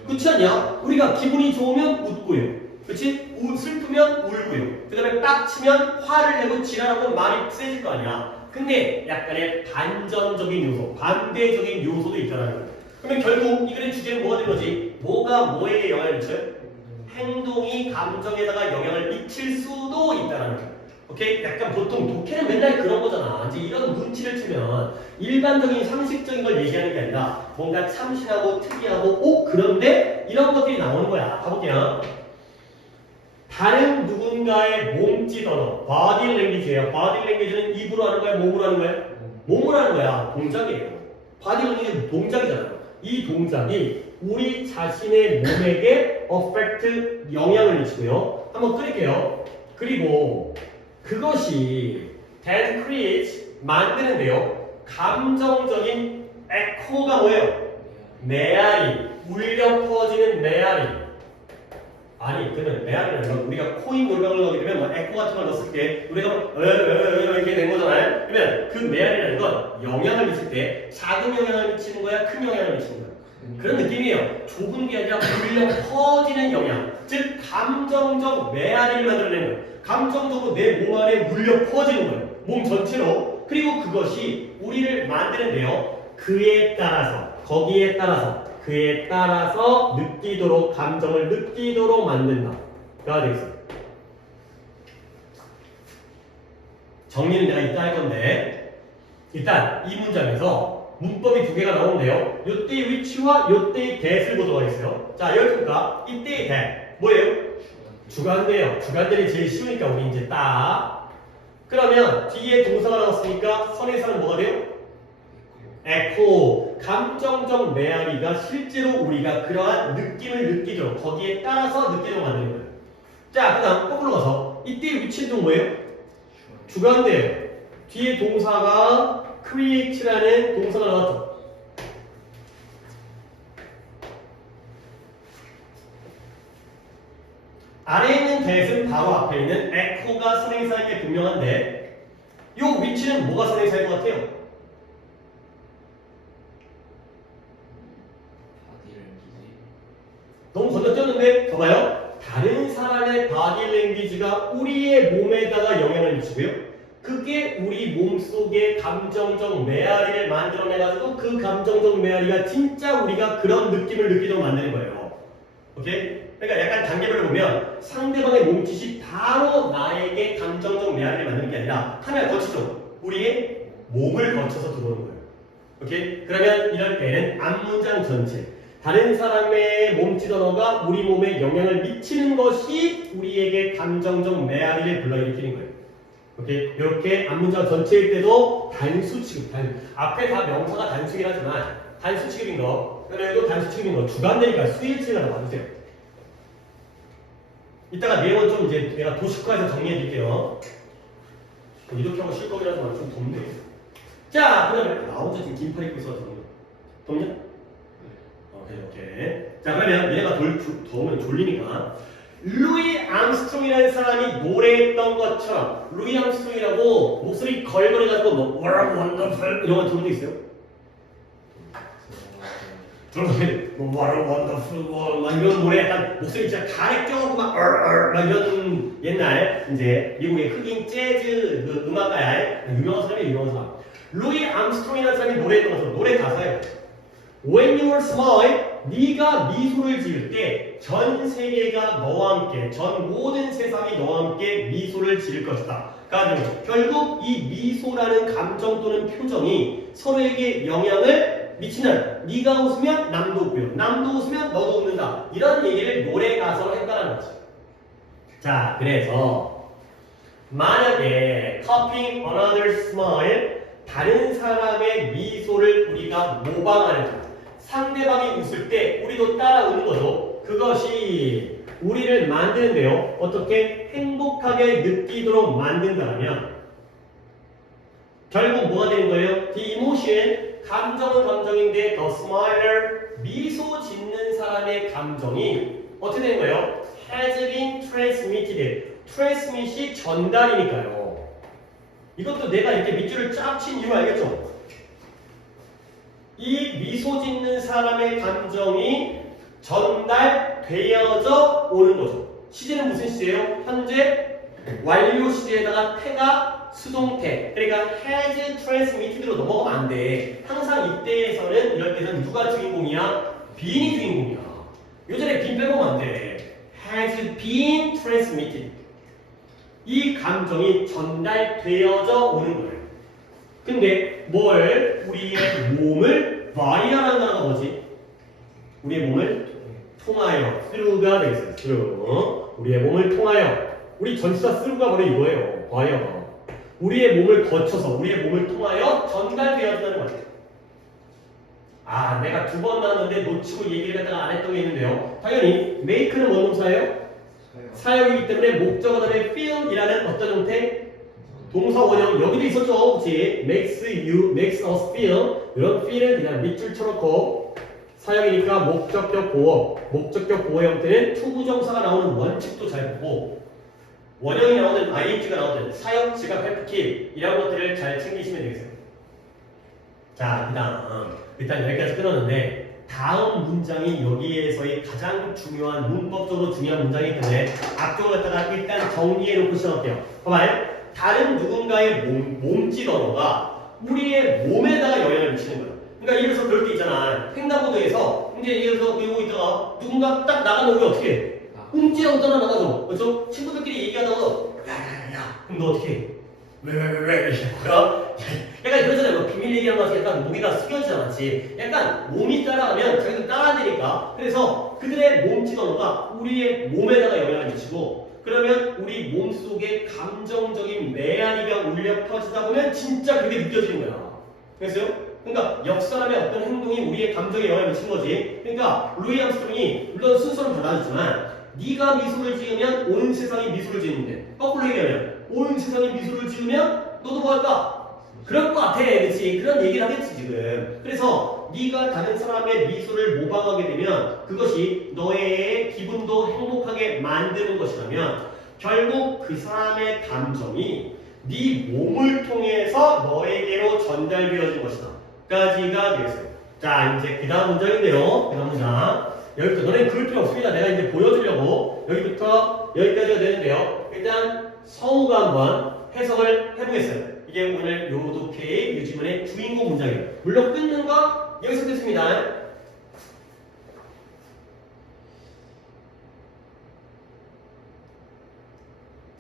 그렇지 않냐? 우리가 기분이 좋으면 웃고요. 그렇지? 슬프면 울고요. 그 다음에 빡치면 화를 내고 지랄하고 말이 세질 거 아니야. 근데 약간의 반전적인 요소, 반대적인 요소도 있다는 거예요. 그러면 결국 이 글의 주제는 뭐가 되는 거지? 뭐가 뭐에게 영향을 미쳐요? 행동이 감정에다가 영향을 미칠 수도 있다는 거예요. 오케이? 약간 보통 독해는 맨날 그런 거잖아. 이제 이런 눈치를 채면 일반적인 상식적인 걸 얘기하는 게 아니라 뭔가 참신하고 특이하고 그런데 이런 것들이 나오는 거야. 가볼게요. 다른 누군가의 몸짓 언어, body language예요. body language는 입으로 하는 거야, 몸으로 하는 거야? 몸으로 하는 거야. 동작이에요. body language는 동작이잖아요. 이 동작이 우리 자신의 몸에게 affect, 영향을 미치고요. 한번 끌게요. 그리고 그것이 that creates, 만드는데요. 감정적인 echo가 뭐예요? 메아리, 울려 퍼지는 메아리. 아니, 그러면 메아리라는 건 우리가 코인 노력을 넣게 되면 뭐 에코 같은 걸 넣었을 때 우리가 이렇게 된 거잖아요. 그러면 그 메아리라는 건 영향을 미칠 때 작은 영향을 미치는 거야, 큰 영향을 미치는 거야? 그런 느낌이에요. 좁은 게 아니라 울려 퍼지는 영향. 즉 감정적 메아리를 만들어내는 거예요. 감정적으로 내 몸 안에 물려 퍼지는 거예요. 몸 전체로. 그리고 그것이 우리를 만드는데요. 그에 따라서 거기에 따라서 그에 따라서 느끼도록 감정을 느끼도록 만든다가 되겠어요. 정리는 내가 이따 할 건데 일단 이 문장에서 문법이 두 개가 나오는데요. 요때의 which와 요때의 that을 보도록 하겠어요. 자 여기 볼까? 이때의 that 뭐예요? 주관대요. 주관대는 제일 쉬우니까 우리 이제 딱 그러면 뒤에 동사가 나왔으니까 선행사는 뭐가 돼요? 에코. 감정적 메아리가 실제로 우리가 그러한 느낌을 느끼도록 거기에 따라서 느끼도록 만드는 거예요. 자 그 다음 거꾸로 가서 이때의 위치는 뭐예요? 주관대요. 뒤에 동사가 create라는 동사가 나왔죠. 아래에 있는 that은 바로 앞에 있는 echo가 선행사인 게 분명한데 이 위치는 뭐가 선행사일 것 같아요? 너무 건너뛰었는데 봐봐요. 다른 사람의 바디 랭귀지가 우리의 몸에다가 영향을 미치고요. 그게 우리 몸속의 감정적 메아리를 만들어내가지고 그 감정적 메아리가 진짜 우리가 그런 느낌을 느끼도록 만드는 거예요. 오케이? 그러니까 약간 단계별로 보면 상대방의 몸짓이 바로 나에게 감정적 메아리를 만드는 게 아니라 하나 거치죠. 우리의 몸을 거쳐서 들어오는 거예요. 오케이? 그러면 이럴 때는 앞문장 전체 다른 사람의 몸짓 언어가 우리 몸에 영향을 미치는 것이 우리에게 감정적 메아리를 불러일으키는 거예요. 오케이? 이렇게 앞문장 전체일 때도 단수 취급, 앞에 다 명사가 단수긴 하지만 단수 취급인 거, 그래도 단수 취급인 거 주관되니까 수일치를 하나 봐주세요. 이따가 내용은 좀 이제 내가 도식화해서 정리해 드릴게요. 이렇게 하고 쉴 거라지만 좀 덥네. 자, 그 다음에 나 혼자 지금 긴팔 입고 있어서 덥냐? 오케이. 자, 그러면 얘가 더우면 졸리니까 루이 암스트롱이라는 사람이 노래했던 것처럼 루이 암스트롱이라고 목소리 걸걸해가지고 뭐 What a wonderful 이런 거 들은 적 있어요? 뭐 What a wonderful world 막 이런 노래 약간 목소리 진짜 가래 껴갖고 막 이런 옛날 이제 미국의 흑인 재즈 그 음악가야 유명한 사람이에요. 유명한 사람 루이 암스트롱이라는 사람이 노래했던 것처럼 노래 가사예요. When you are smile, 네가 미소를 지을 때 전 세계가 너와 함께, 전 모든 세상이 너와 함께 미소를 지을 것이다. 그러니까 결국 이 미소라는 감정 또는 표정이 서로에게 영향을 미친다. 네가 웃으면 남도 웃고요. 남도 웃으면 너도 웃는다. 이런 얘기를 노래 가사로 했다는 거지. 자, 그래서 만약에 copying another smile, 다른 사람의 미소를 우리가 모방하는 거. 상대방이 웃을 때 우리도 따라 웃는 거죠. 그것이 우리를 만드는데요. 어떻게 행복하게 느끼도록 만든다면 결국 뭐가 되는 거예요? The emotion, 감정은 감정인데 the smiler, 미소 짓는 사람의 감정이 어떻게 되는 거예요? Has been transmitted. transmit이 전달이니까요. 이것도 내가 이렇게 밑줄을 쫙 친 이유 알겠죠? 이 미소 짓는 사람의 감정이 전달되어져 오는 거죠. 시제는 무슨 시제예요? 현재 완료 시제에다가 태가 수동태. 그러니까 has transmitted로 넘어가면 안 돼. 항상 이때에서는 이럴 때는 누가 주인공이야? being이 주인공이야. 요전에 being 빼보면 안 돼. has been transmitted. 이 감정이 전달되어져 오는 거예요. 근데 뭘? 우리의 몸을 body라는 단어가 뭐지? 우리의 몸을 통하여 through가 되겠어요. through. 우리의 몸을 통하여. 우리 전치사 through가 바로 이거예요. body가. 우리의 몸을 거쳐서 우리의 몸을 통하여 전달되어진다는 거예요. 아, 내가 두 번 나왔는데 놓치고 얘기를 갖다가 안 했던 게 있는데요. 당연히 make는 뭔 동사예요? 사역이기 때문에 목적어 다음에 feel이라는 어떤 형태? 동사 원형 여기도 있었죠, 그렇지? makes us feel. 이런 feel은 그냥 밑줄 쳐놓고 사역이니까 목적격 보어. 목적격 보어 형태는 투부정사가 나오는 원칙도 잘 보고 원형이 나오는 ing가 나오는 사역, 지각, have, keep 이런 것들을 잘 챙기시면 되겠어요. 자, 그다음 일단 여기까지 끊었는데 다음 문장이 여기에서의 가장 중요한 문법적으로 중요한 문장이기 때문에 앞쪽을 갖다가 일단 정리해 놓고 시작할게요. 봐봐요. 다른 누군가의 몸짓 언어가 우리의 몸에다가 영향을 미치는 거야. 그러니까 예를 들어서 그럴 때 있잖아. 횡단보도에서 이제 예를 들어서 이러고 있다가 누군가 딱 나가면 우리 어떻게 해? 움찔하고 떠나 나가서 그렇죠? 친구들끼리 얘기하다가 야야야 그럼 너 어떻게 해? 왜 뭐야? 약간 그러잖아요. 뭐 비밀 얘기하는 거 약간 몸이가 숙여지지 않았지. 약간 몸이 따라가면 자기도 따라야 되니까. 그래서 그들의 몸짓 언어가 우리의 몸에다가 영향을 미치고 그러면 우리 몸속에 감정적인 메아리가 울려 퍼지다 보면 진짜 그게 느껴지는 거야. 그랬어요? 그러니까 옆 사람의 어떤 행동이 우리의 감정에 영향을 미친 거지. 그러니까 루이 암스트롱이 물론 순서는 달라졌지만 네가 미소를 지으면 온 세상이 미소를 지는데 거꾸로 얘기하면 온 세상이 미소를 지으면 너도 뭐 할까? 그럴 것 같아. 그렇지? 그런 얘기를 하겠지 지금. 그래서 네가 다른 사람의 미소를 모방하게 되면 그것이 너의 기분도 행복하게 만드는 것이라면 결국 그 사람의 감정이 네 몸을 통해서 너에게로 전달되어진 것이다. 까지가 되겠어요. 자, 이제 그 다음 문장인데요. 그 다음 문장. 여기부터 너네 그럴 필요 없습니다. 내가 이제 보여주려고 여기부터 여기까지가 되는데요. 일단 성우가 한번 해석을 해보겠어요. 이게 오늘 요독회의 유지문의 주인공 문장이에요. 물론 끊는 거 여기서 됐습니다.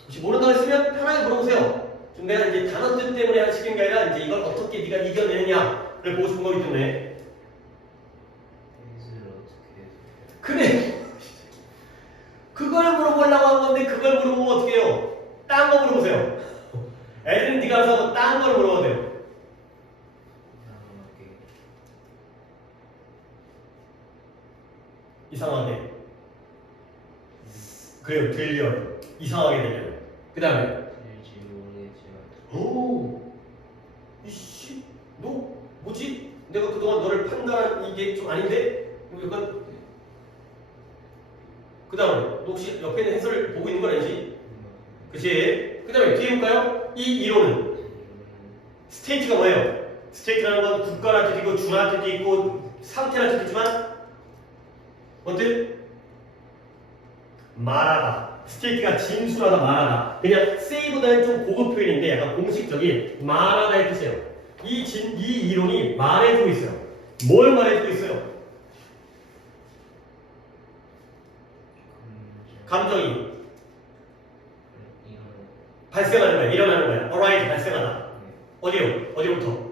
혹시 모른다고 했으면 편하게 물어보세요. 지금 내가 이제 단어 뜻 때문에 하시는 게 아니라 이제 이걸 어떻게 네가 이겨내느냐를 보고 싶은 거기 때문에. 그래. 그걸 물어보려고 한 건데 그걸 물어보면 어떻게 해요? 딴 거 물어보세요. 애들은 네가 알아서 딴 걸 물어봐도 돼요. 이상하게. 그래요. 들려요. 이상하게 들려요. 그 다음에 오, 이씨, 너 뭐지? 내가 그동안 너를 판단한 이게 좀 아닌데? 약간 그 다음에 너 혹시 옆에 있는 해설을 보고 있는 건 아니지? 그치? 그 다음에 뒤에 볼까요? 이 이론은 스테이트가 뭐예요? 스테이트라는 건 국가란 뜻이고 주란 뜻이 있고 상태란 뜻이지만 어때? 말하다. 스테이트가 진술하다 말하다. 그냥 say보다는 좀 고급 표현인데 약간 공식적인 말하다의 뜻이에요. 이 이론이 말해주고 있어요. 뭘 말해주고 있어요? 감정이 발생하는 거야. 일어나는 거야. arise 발생하다. 어디로부터?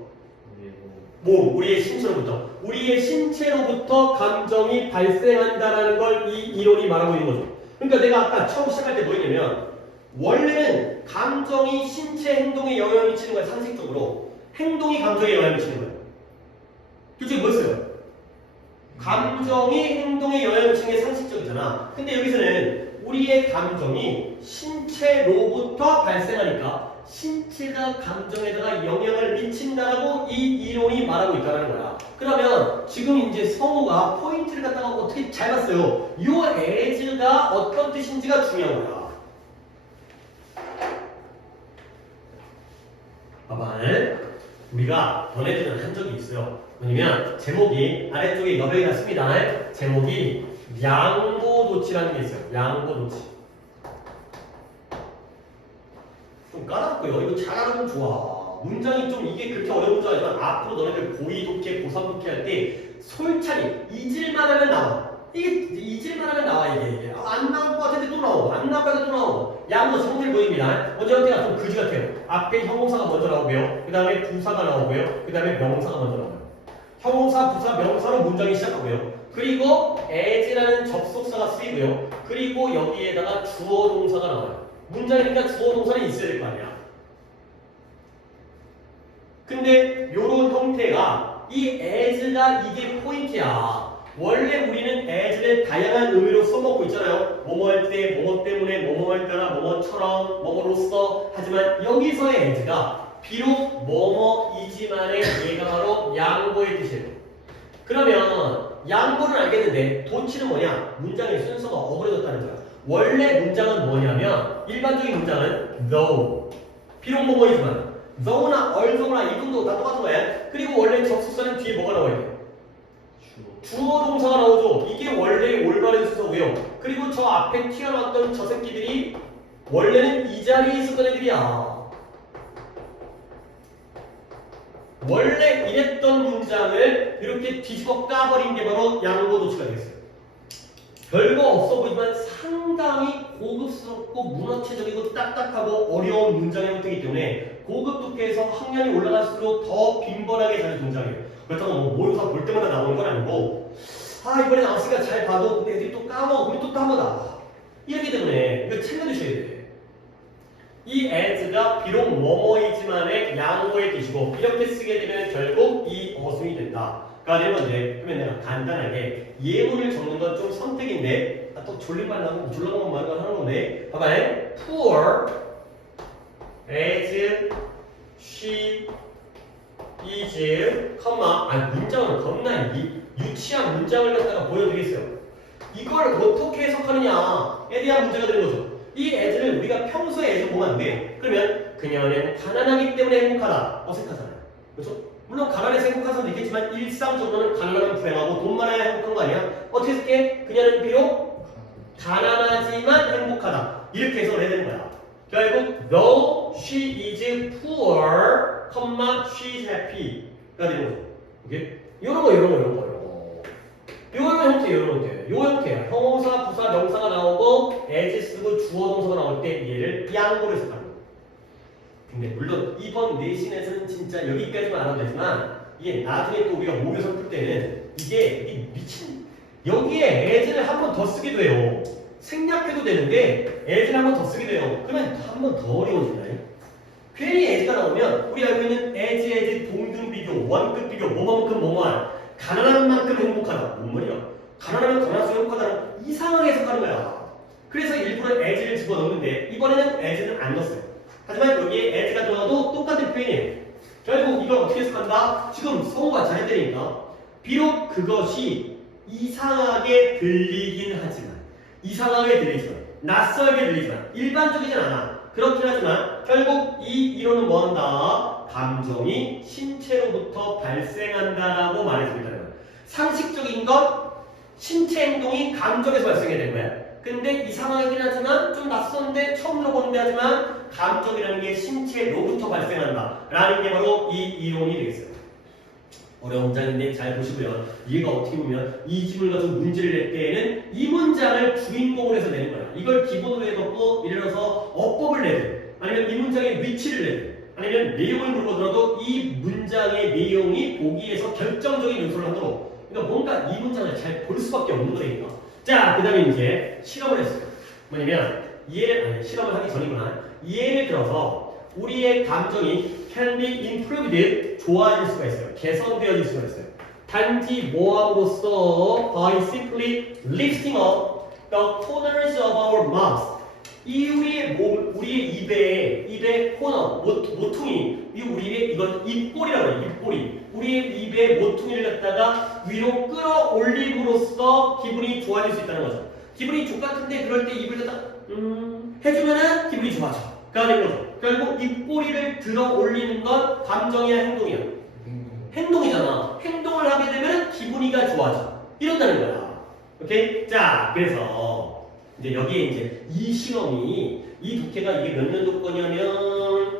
몸, 우리의 신체로부터. 우리의 신체로부터 감정이 발생한다라는 걸 이 이론이 말하고 있는 거죠. 그러니까 내가 아까 처음 시작할 때 뭐였냐면 원래는 감정이 신체 행동에 영향을 미치는 거야. 상식적으로. 행동이 감정에 영향을 미치는 거야. 도대체 뭐였어요? 감정이 행동에 영향을 미치는 게 상식적이잖아. 근데 여기서는 우리의 감정이 신체로부터 발생하니까 신체가 감정에다가 영향을 미친다라고 이 이론이 말하고 있다는 거야. 그러면 지금 이제 성우가 포인트를 갖다가 어떻게 잘 봤어요. 요 as가 어떤 뜻인지가 중요한 거야. 봐봐. 우리가 너네들은 한 적이 있어요. 뭐냐면 제목이 아래쪽에 여백이 났습니다. 제목이 양보도치라는 게 있어요. 양보도치. 좀 까다롭고요. 이거 잘 알아보면 좋아. 문장이 좀 이게 그렇게 어려운 문장 아니지만 앞으로 너네들 고2 독해, 고3 독해 할 때 솔찬히 잊을만 하면 나와. 이게 잊을만 하면 나와 이게. 안 나올 것 같은데 또 나오고 안 나올 것 같은데 또 나오고. 양보 성질 보입니다. 먼저 형태가 좀 그지 같아요. 앞에 형용사가 먼저 나오고요. 그 다음에 부사가 나오고요. 그 다음에 명사가 먼저 나오고요. 형용사, 부사, 명사로 문장이 시작하고요. 그리고 as라는 접속사가 쓰이고요. 그리고 여기에다가 주어 동사가 나와요. 문장이니까 주어 동사는 있어야 될 거 아니야. 근데 요런 형태가 이 as가 이게 포인트야. 원래 우리는 as를 다양한 의미로 써먹고 있잖아요. 뭐뭐 할 때, 뭐뭐 때문에, 뭐뭐 할 때나, 뭐뭐처럼, 뭐뭐로써. 하지만 여기서의 as가 비록 뭐뭐이지만의 얘가 바로 양보의 뜻이에요. 그러면 양보는 알겠는데 도치는 뭐냐? 문장의 순서가 어그러졌다는 거야. 원래 문장은 뭐냐면 일반적인 문장은 though 비록 뭐뭐이지만 though나 althouggh나 이분도 다 똑같은 거야. 그리고 원래 접속사는 뒤에 뭐가 나와야 돼? 주어. 주어 동사가 나오죠. 이게 원래 올바른 순서고요. 그리고 저 앞에 튀어나왔던 저 새끼들이 원래는 이 자리에 있었던 애들이야. 원래 이랬던 문장을 이렇게 뒤집어 까버린 게 바로 양보 도치가 되겠어요. 별거 없어 보이지만 상당히 고급스럽고 문어체적이고 딱딱하고 어려운 문장의 형태이기 때문에 고급 두께에서 학년이 올라갈수록 더 빈번하게 자주 등장해요. 그렇다고 뭐 모의고사 볼 때마다 나오는 건 아니고 이번에 나왔으니까 잘 봐도 근데 애들이 또 까먹어 우리 또 까먹어 이렇기 때문에 이거 챙겨두셔야 돼. 이 as가 비록 뭐뭐이지만의 양호의 뜻이고 이렇게 쓰게 되면 결국 이 어순이 된다가 되는 건데 그러면 내가 간단하게 예문을 적는 건 좀 선택인데 또 졸림말 나고 졸라고 말을 하는 건데 봐봐요. poor as she is, 문장은 겁나 유치한 문장을 갖다가 보여드리겠어요. 이걸 어떻게 해석하느냐에 대한 문제가 되는 거죠. 이 as를 우리가 평소에 as 보면 안 돼. 그러면 그녀는 가난하기 때문에 행복하다. 어색하잖아요. 그렇죠? 물론 가난해서 행복한 사람도 있겠지만 일상적으로는 가난하면 불행하고 돈 많아야 행복한 거 아니야? 어떻게 해석해? 그녀는 비록 가난하지만 행복하다. 이렇게 해석을 해야 되는 거야. 결국 though she is poor, she is happy가 되는 거죠. 오케이? 이런 거. 요런 형태. 요 형태야. 형용사, 부사, 명사가 나오고 as 쓰고 주어 동사가 나올 때 얘를 양보로 해석하는 거야. 근데 물론 이번 내신에서는 진짜 여기까지만 알아도 되지만 이게 나중에 또 우리가 모의고사 풀 때는 이게 미친 여기에 as를 한 번 더 쓰기도 해요. 생략해도 되는데 as를 한 번 더 쓰게 돼요. 그러면 한 번 더 어려워지나요? 괜히 as가 나오면 우리 알고 있는 as 동등 비교, 원급 비교, 뭐만큼 뭐만 가난한 만큼 행복하다. 뭔 말이야? 가난하면 가난할수록 행복하다는 이상하게 해석하는 거야. 그래서 일부러 as를 집어넣는데 이번에는 as는 안 넣었어요. 하지만 여기에 as가 들어가도 똑같은 표현이에요. 결국 이걸 어떻게 해석한다? 지금 성우가 잘했다니까 비록 그것이 이상하게 들리긴 하지만 낯설게 들리지만 일반적이진 않아. 그렇긴 하지만 결국 이 이론은 뭐한다? 감정이 신체로부터 발생한다라고 말해줍니다. 상식적인 건 신체 행동이 감정에서 발생해야 되는 거야. 근데 이상하긴 하지만 좀 낯선데 처음 들어보는데 하지만 감정이라는 게 신체로부터 발생한다 라는 게 바로 이 이론이 되겠어요. 어려운 문장인데 잘 보시고요. 얘가 어떻게 보면 이 지문을 가지고 문제를 낼 때에는 이 문장을 주인공으로 해서 내는 거야. 이걸 기본으로 해갖고 예를 들어서 어법을 내든 아니면 이 문장의 위치를 내든 아니면 내용을 물어보더라도 이 문장의 내용이 보기에서 결정적인 요소를 하도록 그러니까 뭔가 이 문장을 잘 볼 수밖에 없는 거니까. 자, 그 다음에 이제 실험을 했어요. 뭐냐면 실험을 하기 전이구나. 예를 들어서 우리의 감정이 can be improved, 좋아질 수가 있어요. 개선되어질 수가 있어요. 단지 모함으로써 by simply lifting up the corners of our mouth. 이 우리의 입의 코너, 모퉁이, 우리의 이건 입꼬리라고 해요. 입꼬리. 우리의 입의 모퉁이를 갖다가 위로 끌어올림으로써 기분이 좋아질 수 있다는 거죠. 기분이 좋같은데 그럴 때 입을 갖다 해주면은 기분이 좋아져. 가 되는 거죠. 결국 입꼬리를 들어 올리는 건 감정이야, 행동이야? 행동이잖아. 행동을 하게 되면 기분이가 좋아져. 이런다는 거야. 오케이? 자, 그래서 이제 여기에 이제 이 실험이 이 독해가 이게 몇 년도 거냐면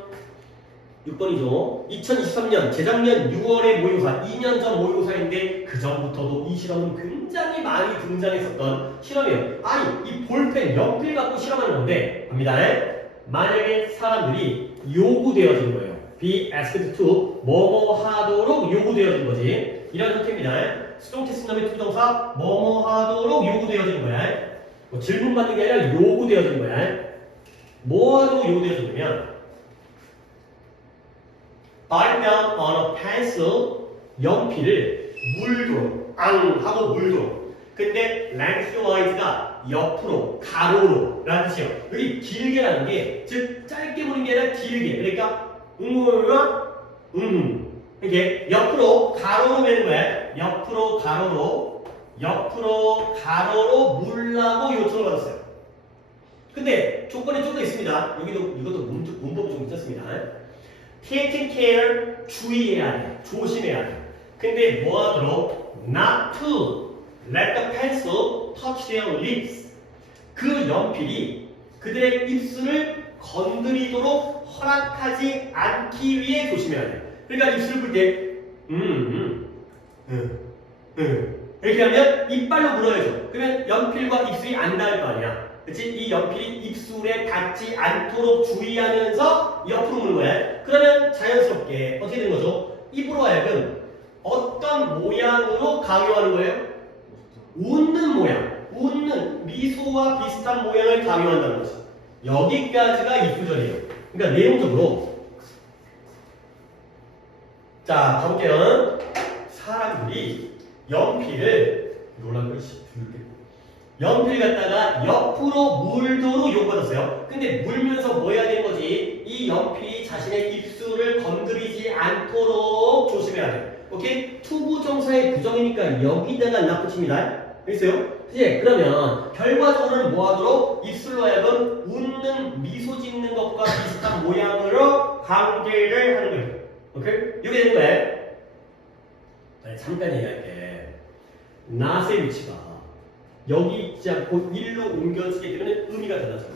6번이죠. 2023년 재작년 6월에 모의고사 2년 전 모의고사인데 그 전부터도 이 실험은 굉장히 많이 등장했었던 실험이에요. 아니 이 볼펜 연필 갖고 실험하는 건데 갑니다. 만약에 사람들이 요구되어진 거예요. be asked to 뭐뭐 하도록 요구되어진 거지. 이런 형태입니다. 수동태 쓴 다음에 투정사 뭐뭐 하도록 요구되어진 거야. 뭐 질문 받는 게 아니라 요구되어진 거야. 뭐 하도록 요구되어지냐면 write down on a pencil 연필을 물도록 하고 물도록. 근데 lengthwise가 옆으로 가로로 라는 뜻이에요. 여기 길게라는 게 즉 짧게 보는 게 아니라 길게. 그러니까 이게 옆으로 가로로 매는 거야. 옆으로 가로로 물라고 요청을 받았어요. 근데 조건이 좀 더 있습니다. 이것도 문법이 좀 괜찮습니다. taking care, 주의해야 돼. 조심해야 돼. 근데 뭐 하도록? not to let the pencil touch their lips. 그 연필이 그들의 입술을 건드리도록 허락하지 않기 위해 조심해야 돼. 그러니까 입술을 불 때, 이렇게 하면 이빨로 물어야죠. 그러면 연필과 입술이 안 닿을 거 아니야. 그치? 이 연필이 입술에 닿지 않도록 주의하면서 옆으로 무는 거야. 그러면 자연스럽게 어떻게 되는 거죠? 입으로 하여금 어떤 모양으로 강요하는 거예요? 웃는 모양, 웃는 미소와 비슷한 모양을 강요한다는 거지. 여기까지가 이 구절이에요. 그러니까 내용적으로 자 가볼게요. 사람들이 연필을 놀란 것이 연필 갖다가 옆으로 물도록 요구받았어요. 근데 물면서 뭐 해야 되는 거지? 이 연필이 자신의 입술을 건드리지 않도록 조심해야 돼. 오케이? 투부정사의 부정이니까 여기다가 납붙입니다. 알겠어요? 이제 그러면 결과적으로는 뭐 하도록? 입술로 하여금 웃는 미소 짓는 것과 비슷한 모양으로 관계를 하는 거예요. 오케이? 이게 되는 거예요. 네, 잠깐 얘기할게. not의 위치가 여기 있지 않고 일로 옮겨지게 되면 의미가 달라져요.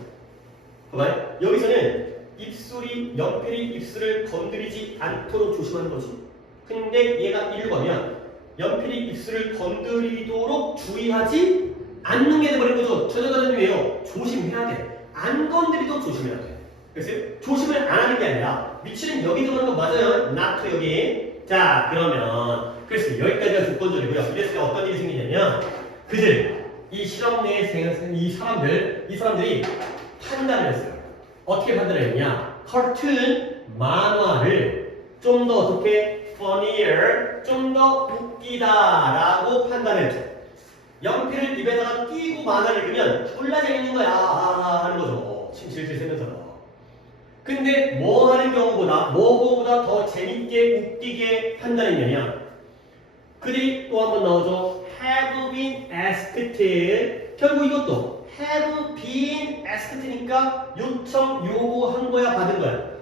봐봐요. 여기서는 입술이 연필이 입술을 건드리지 않도록 조심하는 거지. 근데 얘가 일로 가면 연필이 입술을 건드리도록 주의하지 않는 게 돼버린 거죠. 저자가는 왜요? 조심해야 돼. 안 건드리도록 조심해야 돼. 그래서 조심을 안 하는 게 아니라 위치는 여기 들어가는 거 맞아요. not 여기. 자 그러면 그래서 여기까지가 조건절이고요. 이랬을 때 어떤 일이 생기냐면 그들 이 실험 내에 이 사람들이 판단을 했어요. 어떻게 판단을 했냐? cartoon 만화를 좀 더 어떻게 funnier, 좀 더 웃기다라고 판단했죠. 연필을 입에다가 끼고 만화를 읽으면 졸라 재밌는 거야 하는 거죠. 침 질질 새면서. 근데 뭐 하는 경우보다 뭐보다 더 재밌게 웃기게 판단했냐면 그들이 또 한 번 나오죠. have been asked. 결국 이것도 have been asked니까 요청 요구한 거야 받은 거야?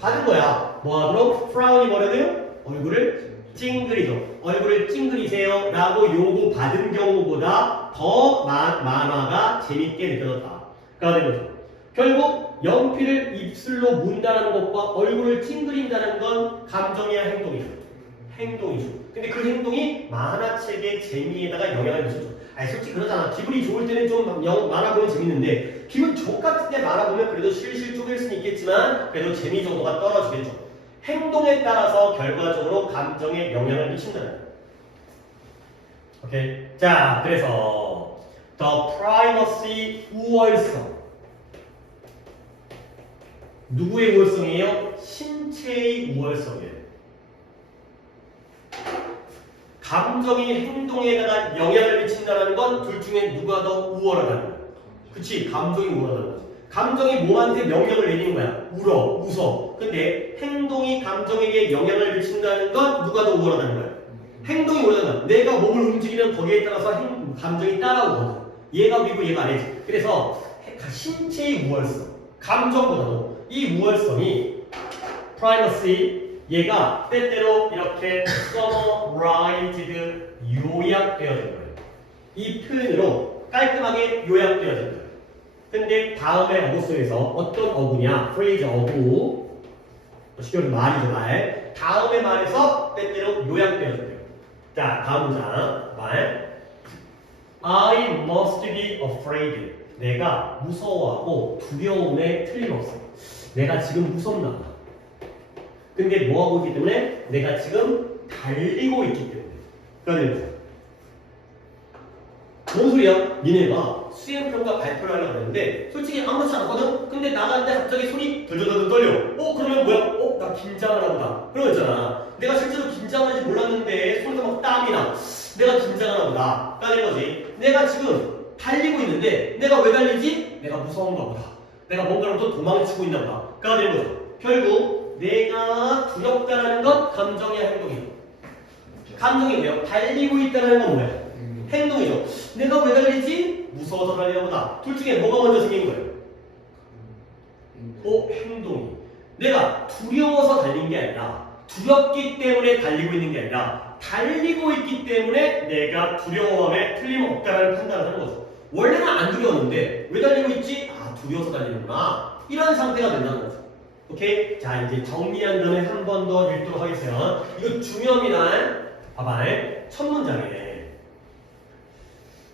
받은 거야. 뭐 하도록? frown이 뭐라 돼요? 얼굴을 찡그리죠. 얼굴을 찡그리세요 라고 요구 받은 경우보다 더 만화가 재밌게 느껴졌다. 가 되는 거죠. 결국 연필을 입술로 문다는 것과 얼굴을 찡그린다는 건 감정이야 행동이야? 행동이죠. 근데 그 행동이 만화책의 재미에다가 영향을 미쳐줘. 아니 솔직히 그러잖아. 기분이 좋을 때는 좀 만화 보면 재밌는데 기분 좋같을 때 만화 보면 그래도 실실 쪼갤 수는 있겠지만 그래도 재미 정도가 떨어지겠죠. 행동에 따라서 결과적으로 감정에 영향을 미친다는 거예요. 오케이. 자 그래서 the primacy 우월성 누구의 우월성이에요? 신체의 우월성이에요. 감정이 행동에다가 영향을 미친다는 건 둘 중에 누가 더 우월하다는 거야. 그치? 감정이 우월하다는 거지. 감정이 몸한테 명령을 내리는 거야. 울어, 웃어. 근데 행동이 감정에게 영향을 미친다는 건 누가 더 우월하다는 거야. 행동이 우월하다는 거야. 내가 몸을 움직이면 거기에 따라서 감정이 따라오거든. 얘가 위고 얘가 아래지. 그래서 신체의 우월성, 감정보다도 이 우월성이 primacy 얘가 때때로 이렇게 summarized 요약되어진 거예요. 이 표현으로 깔끔하게 요약되어진 거예요. 근데 다음의 어구 속에서 어떤 어구냐? phrase 어구 쉽게 말해서 말이죠 말. 다음의 말에서 때때로 요약되어진 거예요. 자 다음 문장 말 I must be afraid. 내가 무서워하고 두려움에 틀림없어. 내가 지금 무섭나 봐. 근데 뭐하고 있기 때문에? 내가 지금 달리고 있기 때문에. 그러니까 뭔 소리야? 니네가 수행평가 발표를 하려고 했는데 솔직히 아무렇지 않거든? 근데 나가는데 갑자기 손이 덜덜덜 떨려. 그러면 뭐야? 나 긴장을 하구나. 그런 거 있잖아. 내가 실제로 긴장하는지 몰랐는데 손에서 막 땀이 나. 내가 긴장을 하구나. 까는 거지. 내가 지금 달리고 있는데 내가 왜 달리지? 내가 무서운가 보다. 내가 뭔가로부터 도망치고 있나 보다. 까는 거죠. 결국 내가 두렵다는 건 감정이야 행동이야? 감정이고요. 달리고 있다는 건 뭐예요? 행동이죠. 내가 왜 달리지? 무서워서 달리나 보다. 둘 중에 뭐가 먼저 생긴 거예요? 행동이. 내가 두려워서 달린 게 아니라 두렵기 때문에 달리고 있는 게 아니라 달리고 있기 때문에 내가 두려움에 틀림없다라는 판단을 하는 거죠. 원래는 안 두려웠는데 왜 달리고 있지? 아, 두려워서 달리는구나. 이런 상태가 된다는 거죠. 오케이? 자, 이제 정리한 다음에 한 번 더 읽도록 하겠어요. 이거 중요합니다. 봐봐. 첫 문장에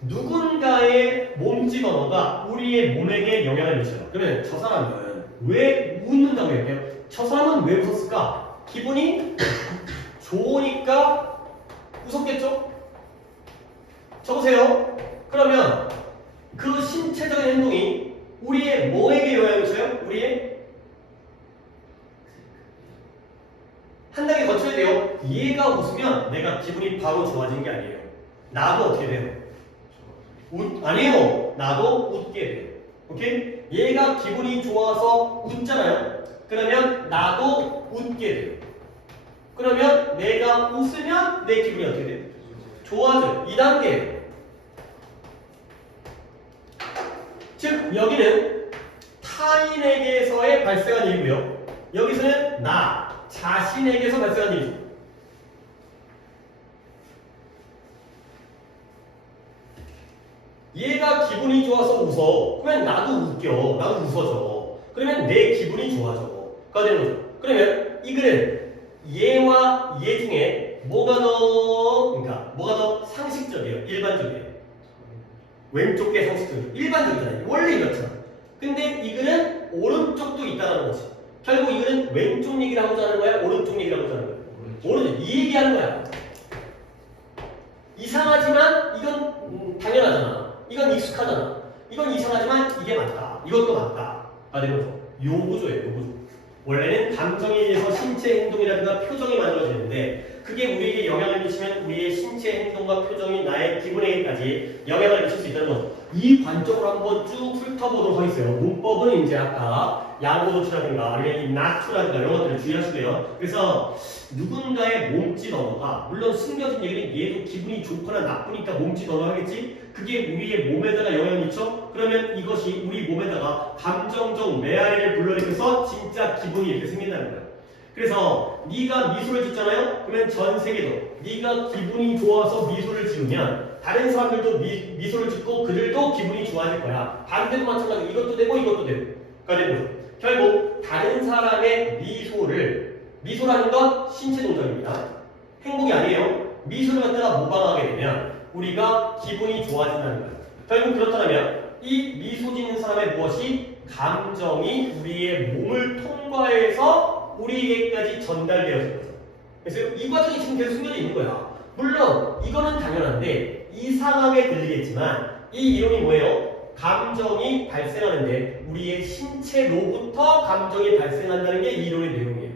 누군가의 몸짓 언어가 우리의 몸에게 영향을 미쳐요. 그러면 저 사람은 왜 웃는다고 할까요? 저 사람은 왜 웃었을까? 기분이 좋으니까 웃었겠죠? 적으세요. 그러면 그 신체적인 행동이 우리의 뭐에게 영향을 미쳐요? 우리의 한 단계 거쳐야 돼요. 얘가 웃으면 내가 기분이 바로 좋아지는 게 아니에요. 나도 어떻게 돼요? 아니에요. 나도 웃게 돼요. 오케이? 얘가 기분이 좋아서 웃잖아요. 그러면 나도 웃게 돼요. 그러면 내가 웃으면 내 기분이 어떻게 돼요? 좋아져요. 2단계. 즉 여기는 타인에게서의 발생한 일이고요. 여기서는 나 자신에게서 발생한 일이죠. 얘가 기분이 좋아서 웃어. 그러면 나도 웃겨. 나도 웃어져. 그러면 내 기분이 좋아져. 가 되는 거죠. 그러면 이 글은 얘와 얘 중에 뭐가 더 상식적이에요? 일반적이에요? 왼쪽 게 상식적이에요. 일반적이잖아요. 원래 이렇잖아. 근데 이 글은 오른쪽도 있다는 거지. 결국 이 글은 왼쪽 얘기를 하고자 하는 거야? 오른쪽 얘기를 하고자 하는 거야? 오른쪽. 이 얘기하는 거야. 이상하지만 이건 당연하잖아. 이건 익숙하잖아. 이건 이상하지만 이게 맞다. 이것도 맞다. 가 되는 거죠. 요 구조예요. 요 구조. 원래는 감정에 의해서 신체 행동이라든가 표정이 만들어지는데 그게 우리에게 영향을 미치면 우리의 신체 행동과 표정이 나의 기분에게까지 영향을 미칠 수 있다는 거죠. 이 관점으로 한번 쭉 훑어보도록 하겠어요. 문법은 이제 아까 양보도치라든가 아니면 이 나투라든가 이런 것들을 주의하시고요. 그래서 누군가의 몸짓 언어가 물론 숨겨진 얘기는 얘도 기분이 좋거나 나쁘니까 몸짓 언어 하겠지. 그게 우리의 몸에다가 영향을 미쳐? 그러면 이것이 우리 몸에다가 감정적 메아리를 불러일으켜서 진짜 기분이 이렇게 생긴다는 거야. 그래서 네가 미소를 짓잖아요. 그러면 전 세계도 네가 기분이 좋아서 미소를 지으면 다른 사람들도 미소를 짓고 그들도 기분이 좋아질 거야. 반대도 마찬가지로 이것도 되고 이것도 되고 가 되는 거죠. 결국 다른 사람의 미소라는 건 신체 동작입니다. 행복이 아니에요. 미소를 갖다가 모방하게 되면 우리가 기분이 좋아진다는 거예요. 결국 그렇다면 이 미소 짓는 사람의 무엇이 감정이 우리의 몸을 통과해서 우리에게까지 전달되어진 거죠. 그래서 이 과정이 지금 계속 숨겨져 있는 거야. 물론 이거는 당연한데 이상하게 들리겠지만 이 이론이 뭐예요? 감정이 발생하는데 우리의 신체로부터 감정이 발생한다는 게 이 이론의 내용이에요.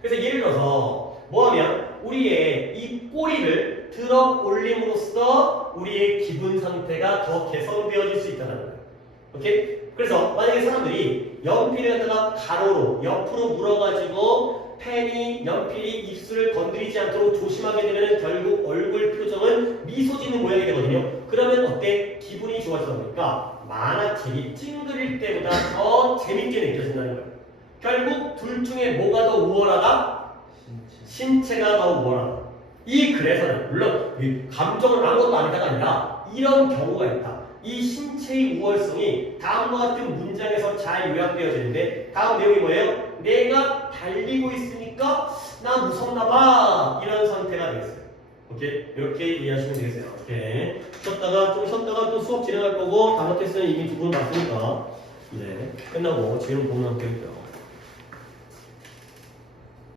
그래서 예를 들어서 뭐하면 우리의 이 꼬리를 들어 올림으로써 우리의 기분 상태가 더 개선되어질 수 있다는 거예요. 오케이? 그래서 만약에 사람들이 연필을 갖다가 가로로 옆으로 물어가지고 펜이 연필이 입술을 건드리지 않도록 조심하게 되면 결국 얼굴 표정은 미소 짓는 모양이 되거든요. 그러면 어때? 기분이 좋아지다 보니까 만화책이 찡그릴 때보다 더 재밌게 느껴진다는 거예요. 결국 둘 중에 뭐가 더 우월하다? 신체가 더 우월하다. 이 글에서는 물론 감정은 아무것도 아니다가 아니라 이런 경우가 있다. 이 신체의 우월성이 다음과 같은 문장에서 잘 요약되어지는데 다음 내용이 뭐예요? 내가 달리고 있으니까 나 무섭나봐 이런 상태가 되겠어요. 오케이? 이렇게 이해하시면 되겠어요. 오케이. 좀 쉬었다가 또 수업 진행할 거고 단어 테스트는 이미 두 번 봤으니까 이제 끝나고 지금 보면 되겠고요.